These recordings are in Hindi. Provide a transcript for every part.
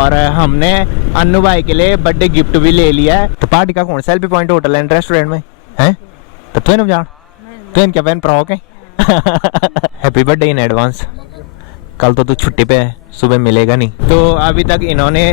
और हमने अन्नू भाई के लिए बर्थडे गिफ्ट भी ले लिया है। तो पार्टी का कौन selfie point hotel and restaurant में है तो तुम जान तुम क्या बहन प्रॉक है। Happy birthday in advance. कल तो तू छुट्टी पे है, सुबह मिलेगा नहीं। तो अभी तक इन्होंने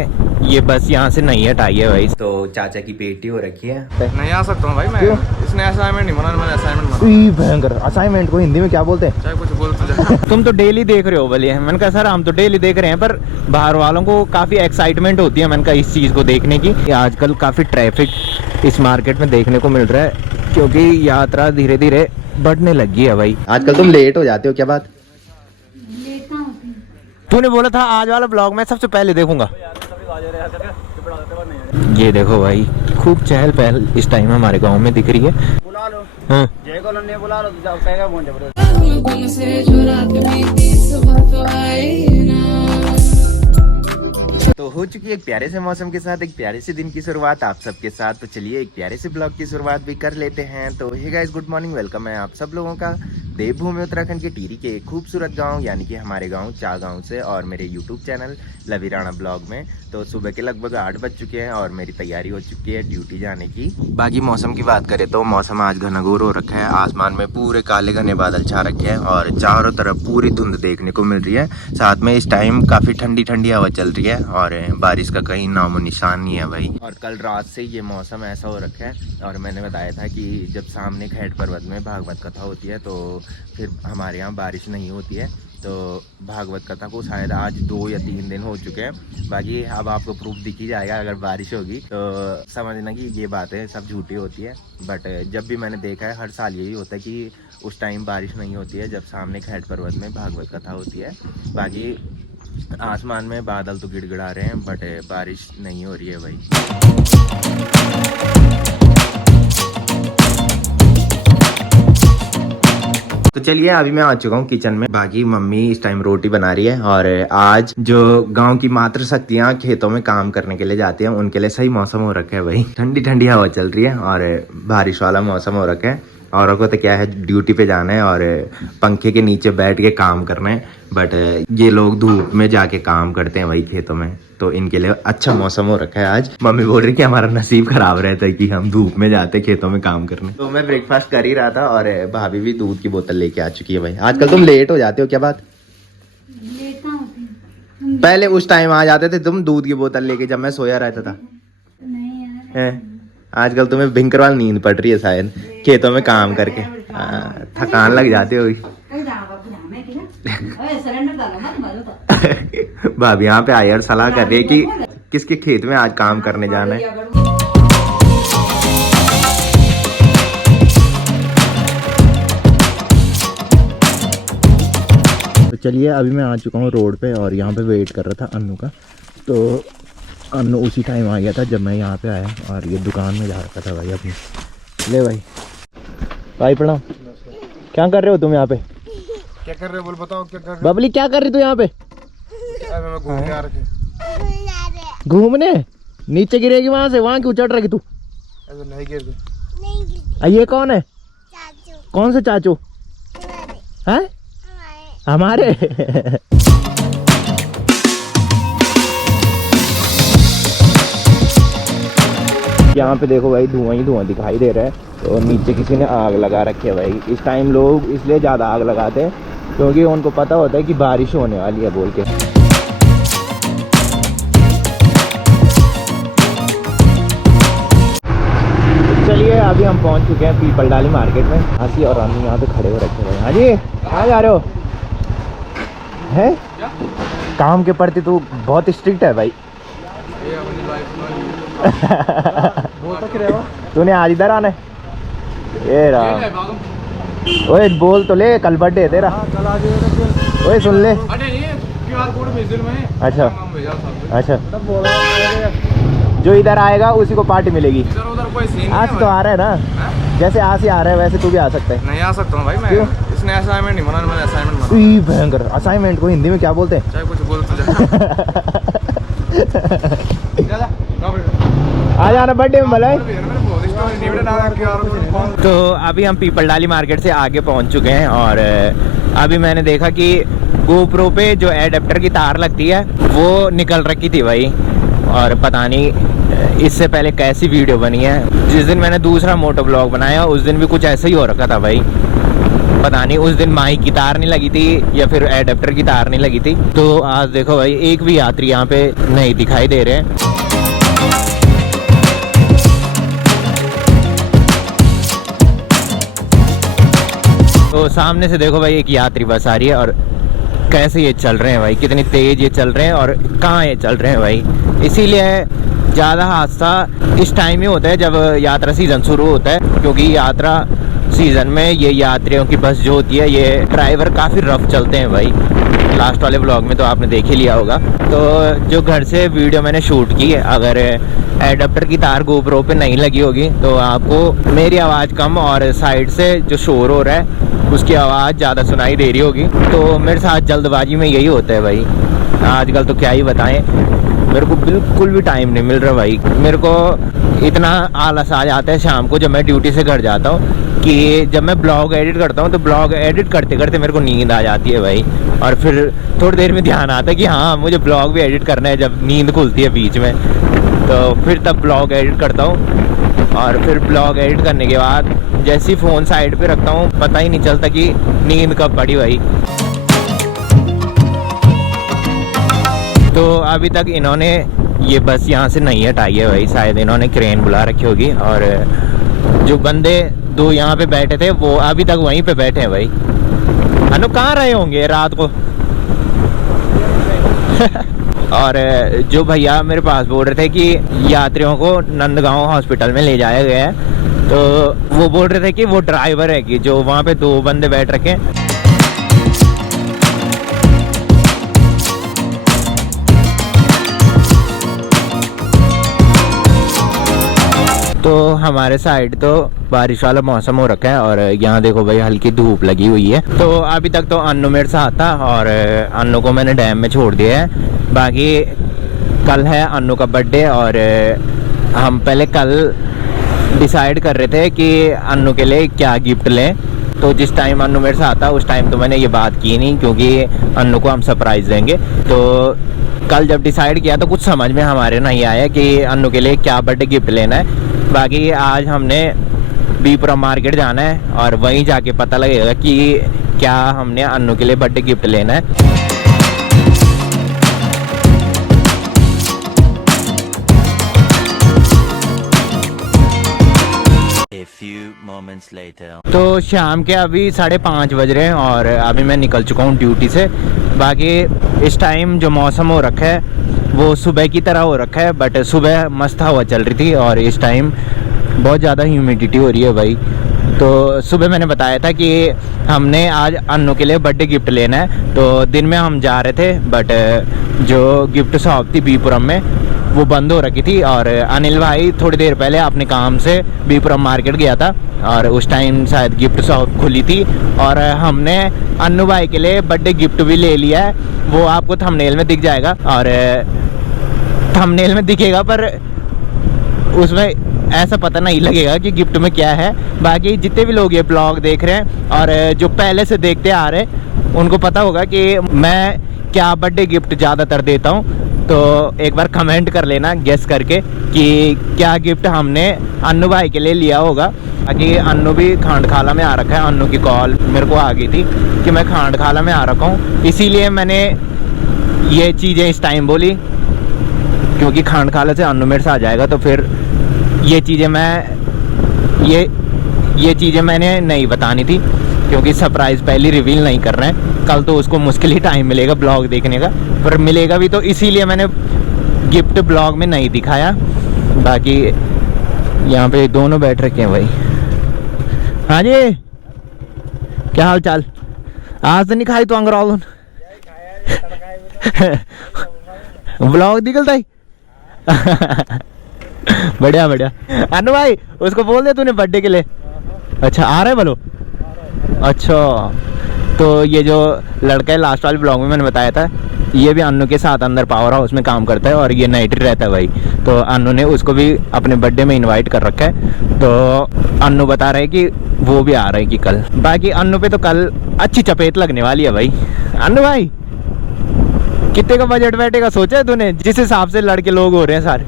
ये बस यहाँ से नहीं हटाई है भाई। तो चाचा की पेटी हो रखी है। नहीं आ सकता हूँ भाई मैं। इसने असाइनमेंट नहीं बना, मैंने असाइनमेंट बना। भयंकर असाइनमेंट को हिंदी में क्या बोलते हैं? चाहे कुछ बोल तो तुम तो डेली देख रहे हो बोलिए। मैंने कहा सर हम तो डेली देख रहे हैं, पर बाहर वालों को काफी एक्साइटमेंट होती है मैंने कहा इस चीज को देखने की। आजकल काफी ट्रैफिक इस मार्केट में देखने को मिल रहा है, क्योंकि यात्रा धीरे धीरे बढ़ने लगी है भाई। आजकल तुम लेट हो जाते हो, क्या बात? तूने बोला था आज वाला ब्लॉग मैं सबसे पहले देखूंगा। ये देखो भाई खूब चहल पहल इस टाइम हमारे गांव में दिख रही है। बुला लो हाँ। जय को ने बुला लो, जाओ कहेगा बोल दे। तो हो चुकी है एक प्यारे से मौसम के साथ एक प्यारे से दिन की शुरुआत आप सबके साथ। तो चलिए एक प्यारे से ब्लॉग की शुरुआत भी कर लेते हैं। तो hey guys good morning, welcome है आप सब लोगों का देवभूमि उत्तराखंड के टिहरी के खूबसूरत गांव यानी कि हमारे गांव चागांव से और मेरे यूट्यूब चैनल लवी राणा ब्लॉग में। तो सुबह के लगभग 8 बज चुके हैं और मेरी तैयारी हो चुकी है ड्यूटी जाने की। बाकी मौसम की बात करें तो मौसम आज घनघोर हो रखा है, आसमान में पूरे काले घने बादल छा रखे हैं और चारों तरफ पूरी धुंध देखने को मिल रही है। साथ में इस टाइम काफी ठंडी ठंडी हवा चल रही है और बारिश का कहीं नामो निशान नहीं है भाई। और कल रात से ये मौसम ऐसा हो रखा है और मैंने बताया था कि जब सामने खैट पर्वत में भागवत कथा होती है तो फिर हमारे यहाँ बारिश नहीं होती है। तो भागवत कथा को शायद आज 2 या 3 दिन हो चुके हैं। बाकी अब आपको प्रूफ दिख ही जाएगा अगर बारिश होगी तो समझना कि ये बातें सब झूठी होती है। बट जब भी मैंने देखा है हर साल यही होता है कि उस टाइम बारिश नहीं होती है जब सामने खैट पर्वत में भागवत कथा होती है। बाकी आसमान में बादल तो गिड़गिड़ा रहे हैं बट बारिश नहीं हो रही है भाई। तो चलिए अभी मैं आ चुका हूँ किचन में। बाकी मम्मी इस टाइम रोटी बना रही है और आज जो गांव की मातृ शक्तियाँ खेतों में काम करने के लिए जाती हैं उनके लिए सही मौसम हो रखा है भाई। ठंडी ठंडी हवा चल रही है और बारिश वाला मौसम हो रखा है। औरों को तो क्या है ड्यूटी पे जाना है और पंखे के नीचे बैठ के काम करना है, बट ये लोग धूप में जाके काम करते हैं भाई खेतों में। तो इनके लिए अच्छा मौसम हो रखा है आज। मम्मी बोल रही कि हमारा नसीब खराब रहता है कि हम धूप में जाते खेतों में काम करने। तो मैं ब्रेकफास्ट कर ही रहा था और भाभी भी दूध की बोतल लेके आ चुकी है भाई। आजकल तुम लेट हो जाते हो, क्या बात? पहले उस टाइम आ जाते थे तुम दूध की बोतल लेके जब मैं सोया रहता था। आजकल तुम्हें भिंकर वाली नींद पड़ रही है शायद खेतों में काम करके। थकान लग जाती होगी। भाभी यहाँ पे आई और सलाह कर रही है कि किसके खेत में आज काम करने जाना है। तो चलिए अभी मैं आ चुका हूँ रोड पे और यहाँ पे वेट कर रहा था अन्नू का। तो अन्नू उसी टाइम आ गया था जब मैं यहाँ पे आया और ये दुकान में जा रखा था भाई अपनी। ले भाई भाई प्रणाम। क्या कर रहे हो तुम यहाँ पे? क्या कर रहे हो बोल बताओ क्या कर रहे हो? बबली क्या कर रही तू यहाँ पे? मैं घूमने आ रखे। घूमने? नीचे गिरेगी वहां से, वहां क्यों चढ़ रही तू? नहीं गिर दे। ये कौन है? चाचू। कौन से चाचू? हैं? हमारे। यहाँ पे देखो भाई धुआं ही धुआं दिखाई दे रहा है। तो नीचे किसी ने आग लगा रखी है भाई। इस टाइम लोग इसलिए ज़्यादा आग लगाते हैं क्योंकि उनको पता होता है कि बारिश होने वाली है बोल के। चलिए अभी हम पहुँच चुके हैं पीपल डाली मार्केट में। हंसी और रानी यहाँ पे खड़े हो रखे हैं। हाँ जी कहाँ जा रहे हो? है काम के प्रति तू बहुत स्ट्रिक्ट है भाई। तूने आज इधर आना है? ये रहा। ओए बोल तो ले, कल बर्थडे है तेरा। ओए सुन ले। अच्छा अच्छा, जो इधर आएगा उसी को पार्टी मिलेगी। आज तो आ रहा है ना, जैसे आज ही आ रहा है वैसे तू भी आ सकता है। नहीं आ सकता हूँ भाई मैं। इसने असाइनमेंट नहीं बना, मैंने असाइनमेंट बना। भयंकर असाइनमेंट को हिंदी में क्या बोलते हैं? चाहे कुछ बोल आ जाना बर्थडे में भला। तो अभी हम पीपल डाली मार्केट से आगे पहुंच चुके हैं और अभी मैंने देखा कि GoPro पे जो एडेप्टर की तार लगती है वो निकल रखी थी भाई, और पता नहीं इससे पहले कैसी वीडियो बनी है। जिस दिन मैंने दूसरा मोटो ब्लॉग बनाया उस दिन भी कुछ ऐसा ही हो रखा था भाई, पता नहीं उस दिन माइक की तार नहीं लगी थी या फिर एडेप्टर की तार नहीं लगी थी। तो आज देखो भाई एक भी यात्री यहाँ पे नहीं दिखाई दे रहे हैं। तो सामने से देखो भाई एक यात्री बस आ रही है, और कैसे ये चल रहे हैं भाई, कितनी तेज ये चल रहे हैं और कहाँ ये चल रहे हैं भाई। इसीलिए ज़्यादा हादसा इस टाइम ही होता है जब यात्रा सीज़न शुरू होता है, क्योंकि यात्रा सीज़न में ये यात्रियों की बस जो होती है ये ड्राइवर काफ़ी रफ चलते हैं भाई। लास्ट वाले ब्लॉग में तो आपने देख ही लिया होगा। तो जो घर से वीडियो मैंने शूट की है, अगर एडाप्टर की तार GoPro पे नहीं लगी होगी तो आपको मेरी आवाज़ कम और साइड से जो शोर हो रहा है उसकी आवाज़ ज़्यादा सुनाई दे रही होगी। तो मेरे साथ जल्दबाजी में यही होता है भाई। आजकल तो क्या ही बताएं, मेरे को बिल्कुल भी टाइम नहीं मिल रहा भाई। मेरे को इतना आलस आ जाता है शाम को जब मैं ड्यूटी से घर जाता हूँ कि जब मैं ब्लॉग एडिट करता हूँ तो ब्लॉग एडिट करते करते मेरे को नींद आ जाती है भाई, और फिर थोड़ी देर में ध्यान आता है कि हाँ मुझे ब्लॉग भी एडिट करना है। जब नींद खुलती है बीच में तो फिर तब ब्लॉग एडिट करता हूँ, और फिर ब्लॉग एडिट करने के बाद जैसे ही फ़ोन साइड पे रखता हूँ पता ही नहीं चलता कि नींद कब पड़ी भाई। तो अभी तक इन्होंने ये बस यहाँ से नहीं हटाई है भाई, शायद इन्होंने क्रेन बुला रखी होगी। और जो बंदे दो यहाँ पे बैठे थे वो अभी तक वहीं पे बैठे हैं भाई। अनु कहाँ रहे होंगे रात को? और जो भैया मेरे पास बोल रहे थे कि यात्रियों को नंदगांव हॉस्पिटल में ले जाया गया है, तो वो बोल रहे थे कि वो ड्राइवर है कि जो वहाँ पे दो बंदे बैठ रखे हैं। तो हमारे साइड तो बारिश वाला मौसम हो रखा है, और यहाँ देखो भाई हल्की धूप लगी हुई है। तो अभी तक तो अन्नू मेरे साथ था, और अन्नू को मैंने डैम में छोड़ दिया है। बाकी कल है अन्नू का बर्थडे, और हम पहले कल डिसाइड कर रहे थे कि अन्नू के लिए क्या गिफ्ट लें। तो जिस टाइम अन्नू मेरे साथ था उस टाइम तो मैंने ये बात की नहीं, क्योंकि अन्नू को हम सरप्राइज़ देंगे। तो कल जब डिसाइड किया तो कुछ समझ में हमारे नहीं आया कि अन्नू के लिए क्या बर्थडे गिफ्ट लेना है। बाकी आज हमने बीपुरम मार्केट जाना है, और वहीं जाके पता लगेगा कि क्या हमने अन्नू के लिए बर्थडे गिफ्ट लेना है। तो शाम के अभी 5:30 बज रहे हैं, और अभी मैं निकल चुका हूँ ड्यूटी से। बाकी इस टाइम जो मौसम हो रखा है वो सुबह की तरह हो रखा है, बट सुबह मस्त हवा चल रही थी, और इस टाइम बहुत ज़्यादा ह्यूमिडिटी हो रही है भाई। तो सुबह मैंने बताया था कि हमने आज अन्नू के लिए बर्थडे गिफ्ट लेना है। तो दिन में हम जा रहे थे, बट जो गिफ्ट शॉप थी बीपुरम में वो बंद हो रखी थी, और अनिल भाई थोड़ी देर पहले अपने काम से बीपुरम मार्केट गया था, और उस टाइम शायद गिफ्ट शॉप खुली थी। और हमने अन्नू भाई के लिए बर्थडे गिफ्ट भी ले लिया है, वो आपको थंबनेल में दिख जाएगा, और थंबनेल में दिखेगा पर उसमें ऐसा पता नहीं लगेगा कि गिफ्ट में क्या है। बाकी जितने भी लोग ये ब्लॉग देख रहे हैं और जो पहले से देखते आ रहे हैं उनको पता होगा कि मैं क्या बर्थडे गिफ्ट ज़्यादातर देता हूँ। तो एक बार कमेंट कर लेना गेस करके कि क्या गिफ्ट हमने अन्नू भाई के लिए लिया होगा। बाकी अन्नू भी खांडखाला में आ रखा है, अन्नू की कॉल मेरे को आ गई थी कि मैं खांडखाला में आ रखा हूँ, इसीलिए मैंने ये चीज़ें इस टाइम बोली, क्योंकि खांडखाला से अन्नू मेरे से आ जाएगा। तो फिर ये चीज़ें मैंने नहीं बतानी थी, क्योंकि सरप्राइज़ पहले रिवील नहीं कर रहे हैं। कल तो उसको मुश्किल ही टाइम मिलेगा ब्लॉग देखने का, पर मिलेगा भी, तो इसीलिए मैंने गिफ्ट ब्लॉग में नहीं दिखाया। बाकी यहाँ पे दोनों बैठ रखे हैं भाई। हाँ जी, क्या हाल चाल? आज तो नहीं खाई तो अंगरौल ब्लॉग निकलता ही बढ़िया बढ़िया। अन्नू भाई उसको बोल दे तूने बर्थडे के लिए। अच्छा आ रहा है बोलो। अच्छा तो ये जो लड़का है लास्ट वाले ब्लॉग में मैंने बताया था ये भी अन्नू के साथ अंदर पावर हाउस में काम करता है और ये नाइट रहता है भाई। तो अन्नू ने उसको भी अपने बर्थडे में इनवाइट कर रखा है। तो अन्नू बता रहे कि वो भी आ रहे हैं कि कल। बाकी अन्नू पे तो कल अच्छी चपेट लगने वाली है भाई। अन्नू भाई कितने का बजट बैठेगा सोचा है तूने, जिस हिसाब से लड़के लोग हो रहे हैं सारे?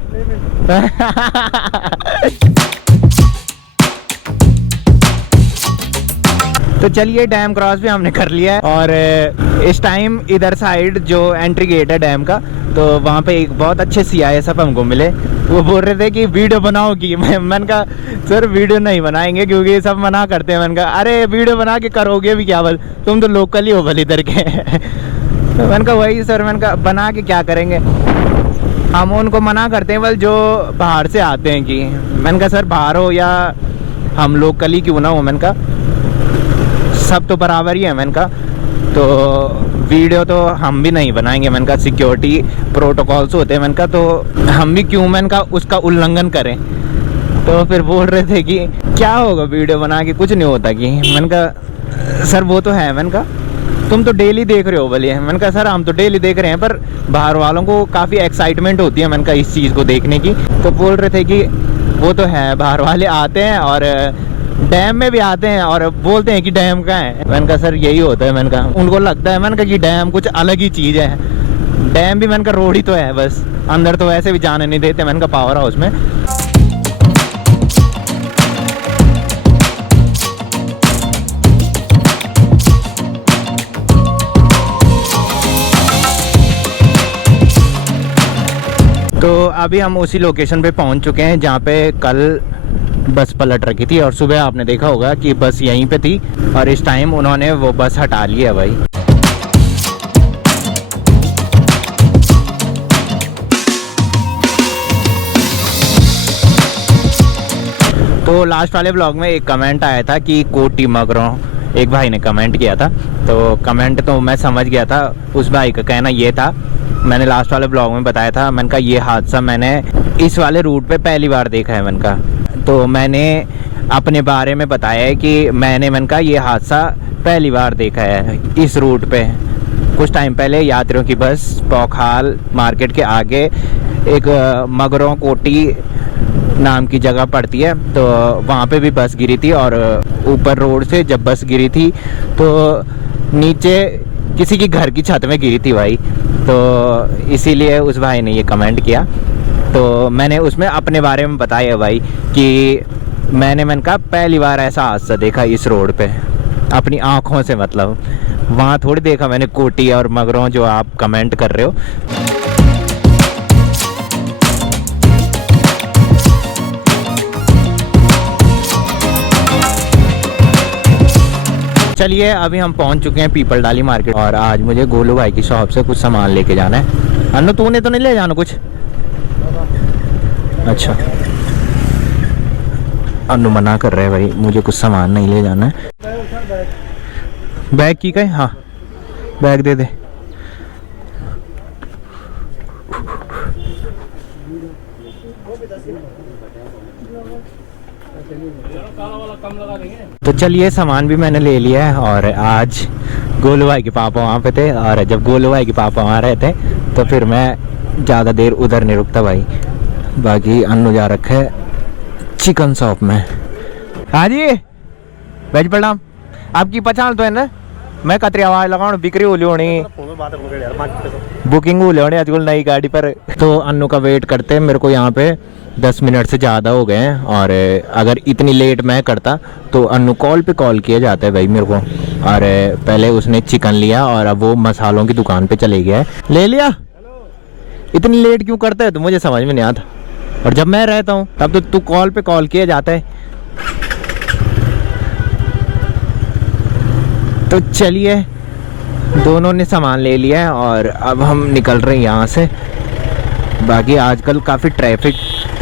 तो चलिए डैम क्रॉस भी हमने कर लिया है और इस टाइम इधर साइड जो एंट्री गेट है डैम का, तो वहाँ पे एक बहुत अच्छे CISF हमको मिले। वो बोल रहे थे कि वीडियो बनाओगी। मैंने कहा सर वीडियो नहीं बनाएंगे क्योंकि सब मना करते हैं। मैंने कहा अरे वीडियो बना के करोगे भी क्या, बल तुम तो लोकल ही हो भले इधर के। तो मैंने कहा वही सर, मैंने कहा बना के क्या करेंगे, हम उनको मना करते हैं बल जो बाहर से आते हैं कि। मैंने कहा सर बाहर हो या हम लोकल ही क्यों ना हो, मैंने कहा सब तो बराबर ही है। मैंने कहा तो वीडियो तो हम भी नहीं बनाएंगे, मैंने कहा सिक्योरिटी प्रोटोकॉल्स होते हैं, मैंने कहा तो हम भी क्यों, मैंने कहा उसका उल्लंघन करें। तो फिर बोल रहे थे कि क्या होगा वीडियो बना के, कुछ नहीं होता कि। मैंने कहा सर वो तो है, मैंने कहा तुम तो डेली देख रहे हो भले। मैंने कहा सर हम तो डेली देख रहे हैं पर बाहर वालों को काफ़ी एक्साइटमेंट होती है, मैंने कहा इस चीज़ को देखने की। तो बोल रहे थे कि वो तो है, बाहर वाले आते हैं और डैम में भी आते हैं और बोलते हैं कि डैम का है। मैंने कहा सर यही होता है, मैंने कहा उनको लगता है, मैंने कहा कि डैम कुछ अलग ही चीज़ है। डैम भी मैंने कहा रोड ही तो है बस, अंदर तो वैसे भी जाने नहीं देते मैंने कहा पावर हाउस में। तो अभी हम उसी लोकेशन पे पहुंच चुके हैं जहाँ पे कल बस पलट रखी थी और सुबह आपने देखा होगा कि बस यहीं पे थी और इस टाइम उन्होंने वो बस हटा ली है भाई। तो लास्ट वाले ब्लॉग में एक कमेंट आया था कि कोटी मगरों, एक भाई ने कमेंट किया था। तो कमेंट तो मैं समझ गया था, उस भाई का कहना ये था, मैंने लास्ट वाले ब्लॉग में बताया था, मैंने कहा ये हादसा मैंने इस वाले रूट पे पहली बार देखा है। मैंने कहा तो मैंने अपने बारे में बताया है कि मैंने कहा ये हादसा पहली बार देखा है इस रूट पे। कुछ टाइम पहले यात्रियों की बस पौखाल मार्केट के आगे एक मगरों कोटी नाम की जगह पड़ती है, तो वहाँ पे भी बस गिरी थी और ऊपर रोड से जब बस गिरी थी तो नीचे किसी की घर की छत में गिरी थी भाई। तो इसीलिए उस भाई ने ये कमेंट किया। तो मैंने उसमें अपने बारे में बताया भाई कि मैंने कहा पहली बार ऐसा हादसा देखा इस रोड पे अपनी आँखों से, मतलब वहाँ थोड़ी देखा मैंने कोटी और मगरों जो आप कमेंट कर रहे हो। चलिए अभी हम पहुंच चुके हैं पीपल डाली मार्केट और आज मुझे गोलू भाई की शॉप से कुछ सामान लेके जाना है। अन्नू तूने तो नहीं ले जाना कुछ? अच्छा अन्नू मना कर रहे हैं भाई, मुझे कुछ सामान नहीं ले जाना है। बैग की कहीं? हाँ बैग दे दे। तो चलिए सामान भी मैंने ले लिया है और आज गोलू भाई के पापा वहाँ पे थे और जब गोलू भाई के पापा वहाँ रहे थे तो फिर मैं ज़्यादा देर उधर नहीं रुकता भाई। बाकी अन्नू जा रखा है चिकन शॉप में। हाँ जी वेज प्रणाम, आपकी पहचान तो है ना? मैं कतरी आवाज़ लगाऊँ बिक्री हो होनी बुकिंग हो होनी आजकल नई गाड़ी पर। तो अन्नू का वेट करते मेरे को यहाँ पे 10 मिनट से ज़्यादा हो गए हैं और अगर इतनी लेट मैं करता तो अन्नू कॉल पे कॉल किया जाता है भाई मेरे को। और पहले उसने चिकन लिया और अब वो मसालों की दुकान पे चले गया है। ले लिया? इतनी लेट क्यों करता है तो मुझे समझ में नहीं आता, और जब मैं रहता हूँ तब तो तू कॉल पे कॉल किया जाता है। तो चलिए दोनों ने सामान ले लिया है और अब हम निकल रहे हैं यहाँ से। बाकी आजकल काफ़ी ट्रैफिक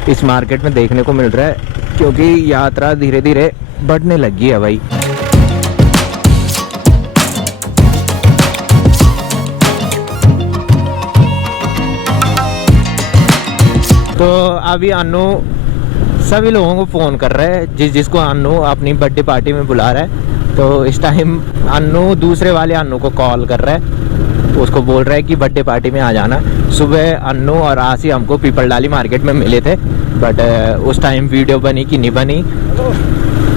इस मार्केट में देखने को मिल रहा है क्योंकि यात्रा धीरे धीरे बढ़ने लगी है भाई। तो अभी अन्नू सभी लोगों को फ़ोन कर रहा है जिसको अन्नू अपनी बर्थडे पार्टी में बुला रहा है। तो इस टाइम अन्नू दूसरे वाले अन्नू को कॉल कर रहा है उसको बोल रहा है कि बर्थडे पार्टी में आ जाना। सुबह अन्नू और आसी हमको पीपल डाली मार्केट में मिले थे, बट उस टाइम वीडियो बनी कि नहीं बनी,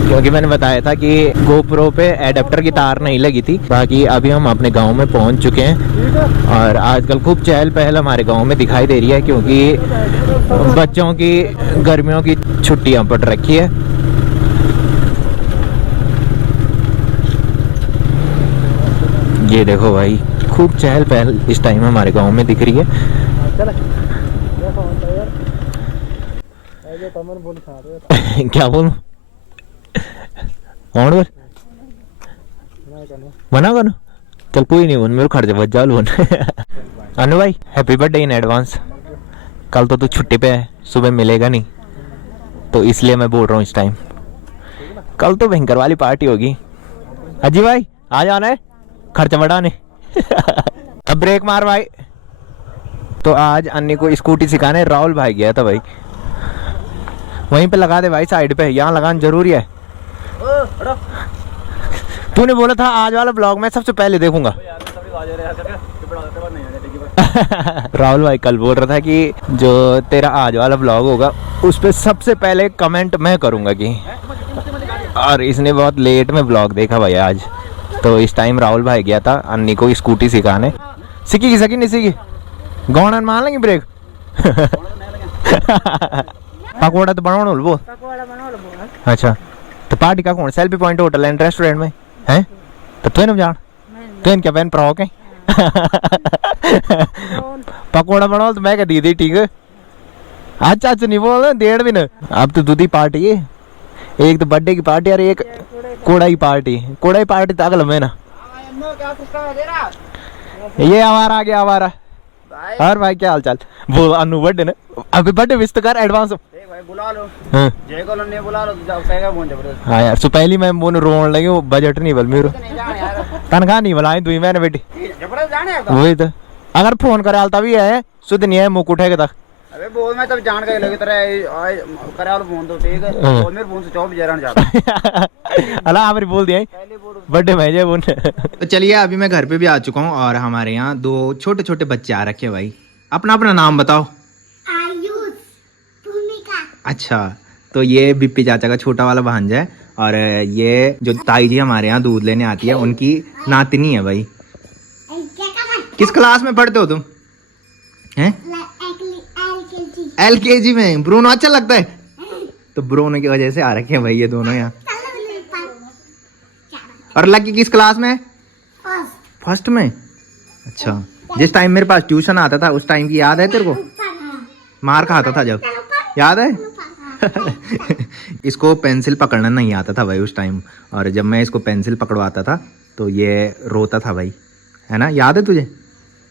क्योंकि मैंने बताया था कि गोप्रो पे एडेप्टर की तार नहीं लगी थी। बाकी अभी हम अपने गांव में पहुंच चुके हैं और आजकल खूब चहल पहल हमारे गांव में दिखाई दे रही है, क्योंकि बच्चों की गर्मियों की छुट्टियां पड़ रखी है। ये देखो भाई, खूब चहल पहल इस टाइम हमारे गांव में दिख रही है। क्या बोलूं, कौन बोल मना करो, चल कोई नहीं बोल, मेरे खर्च बच जाओ बोल। अनु भाई हैप्पी बर्थडे इन एडवांस। कल तो तू छुट्टी पे है, सुबह मिलेगा नहीं, तो इसलिए मैं बोल रहा हूँ इस टाइम। कल तो भयंकर वाली पार्टी होगी। अजी भाई आ जाना है खर्चा बढ़ाने। अब ब्रेक मार भाई। तो आज अन्नी को स्कूटी सिखाने राहुल भाई गया था भाई। वहीं पे लगा दे भाई, साइड पे, यहाँ लगाना जरूरी है। तूने बोला था आज वाला ब्लॉग मैं सबसे पहले देखूंगा। राहुल भाई कल बोल रहा था कि जो तेरा आज वाला ब्लॉग होगा उस पे सबसे पहले कमेंट मैं करूंगा कि, और इसने बहुत लेट में ब्लॉग देखा भाई आज। तो इस टाइम राहुल भाई गया था अन्नी को स्कूटी सिखाने। सीखी सकी नहीं सीखी, गौणन मान लेंगे ब्रेक। पकौड़ा तो बनाओ वो। अच्छा तो पार्टी का कौन, selfie point hotel and restaurant में है, तो तुम जान तुम क्या पहन पढ़ाओ के। पकौड़ा बनाओ तो मैं क्या दी ठीक है। अच्छा अच्छा नहीं बोल डेढ़ भी न, अब तो दूधी पार्टी है, एक तो बर्थडे की पार्टी और एक कोड़ाई पार्टी। कोड़ाई पार्टी तो अगला महीना। ये आवारा आ गया आवारा। और भाई क्या हाल चाल, वो अनु बर्थडे ना, अभी बर्थडे विश तो कर एडवांस। बुला लो, हाँ जय को ने बुला लो, जाओ कहेगा बोल जबरदस्त। हाँ यार, सो पहली मैं बोन रोन लगी, वो बजट नहीं बल मेरे तनखा नहीं बनाई दुई मैंने बेटी जबरदस्त जाने है। वही तो, अगर फोन करे आलता भी है सुध नहीं है मुक उठेगा तक। अबे बोल मैं तब जान के लगे तरह करे वाला फोन तो ठीक है, और मेरे फोन से 24 जरान जाता। अला हमारी बोल दिया बर्थडे में जय बोन। तो चलिए अभी मैं घर पे भी आ चुका हूँ और हमारे यहाँ दो छोटे छोटे बच्चे आ रखे भाई। अपना अपना नाम बताओ। अच्छा तो ये बिप्पी चाचा का छोटा वाला भांजा है, और ये जो ताई जी हमारे यहाँ दूध लेने आती है उनकी नातनी है भाई। किस क्लास में पढ़ते हो तुम? हैं? LKG में। ब्रूनो अच्छा लगता है, तो ब्रूनो की वजह से आ रखे हैं भाई ये दोनों यहाँ। और लकी किस क्लास में? फर्स्ट में। अच्छा, जिस टाइम मेरे पास ट्यूशन आता था उस टाइम की याद है तेरे को? मार खाता था जब, याद है? इसको पेंसिल पकड़ना नहीं आता था भाई उस टाइम, और जब मैं इसको पेंसिल पकड़वाता था तो ये रोता था भाई, है ना, याद है तुझे?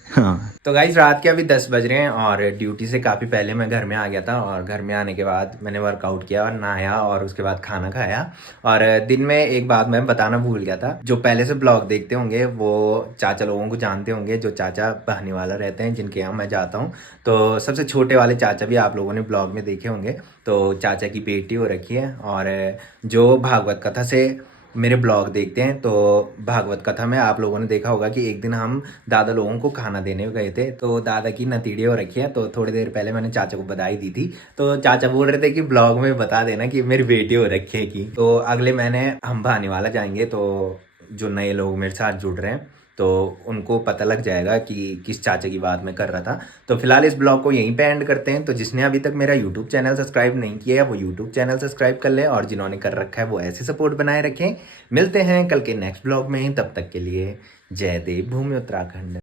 हाँ। तो गाइस रात के अभी 10 बज रहे हैं और ड्यूटी से काफ़ी पहले मैं घर में आ गया था, और घर में आने के बाद मैंने वर्कआउट किया और नहाया और उसके बाद खाना खाया। और दिन में एक बात मैं बताना भूल गया था, जो पहले से ब्लॉग देखते होंगे वो चाचा लोगों को जानते होंगे, जो चाचा बहने वाला रहते हैं जिनके यहाँ मैं जाता हूँ। तो सबसे छोटे वाले चाचा भी आप लोगों ने ब्लॉग में देखे होंगे। तो चाचा की बेटी हो रखी है, और जो भागवत कथा से मेरे ब्लॉग देखते हैं, तो भागवत कथा में आप लोगों ने देखा होगा कि एक दिन हम दादा लोगों को खाना देने गए थे, तो दादा की नतीड़ी हो रखी है। तो थोड़ी देर पहले मैंने चाचा को बधाई दी थी, तो चाचा बोल रहे थे कि ब्लॉग में बता देना कि मेरी बेटी हो रखी है की। तो अगले महीने हम भाने वाला जाएंगे, तो जो नए लोग मेरे साथ जुड़ रहे हैं तो उनको पता लग जाएगा कि किस चाचा की बात मैं कर रहा था। तो फिलहाल इस ब्लॉग को यहीं पे एंड करते हैं। तो जिसने अभी तक मेरा यूट्यूब चैनल सब्सक्राइब नहीं किया है वो यूट्यूब चैनल सब्सक्राइब कर ले, और जिन्होंने कर रखा है वो ऐसे सपोर्ट बनाए रखें। मिलते हैं कल के नेक्स्ट ब्लॉग में, तब तक के लिए जय देव भूमि उत्तराखंड।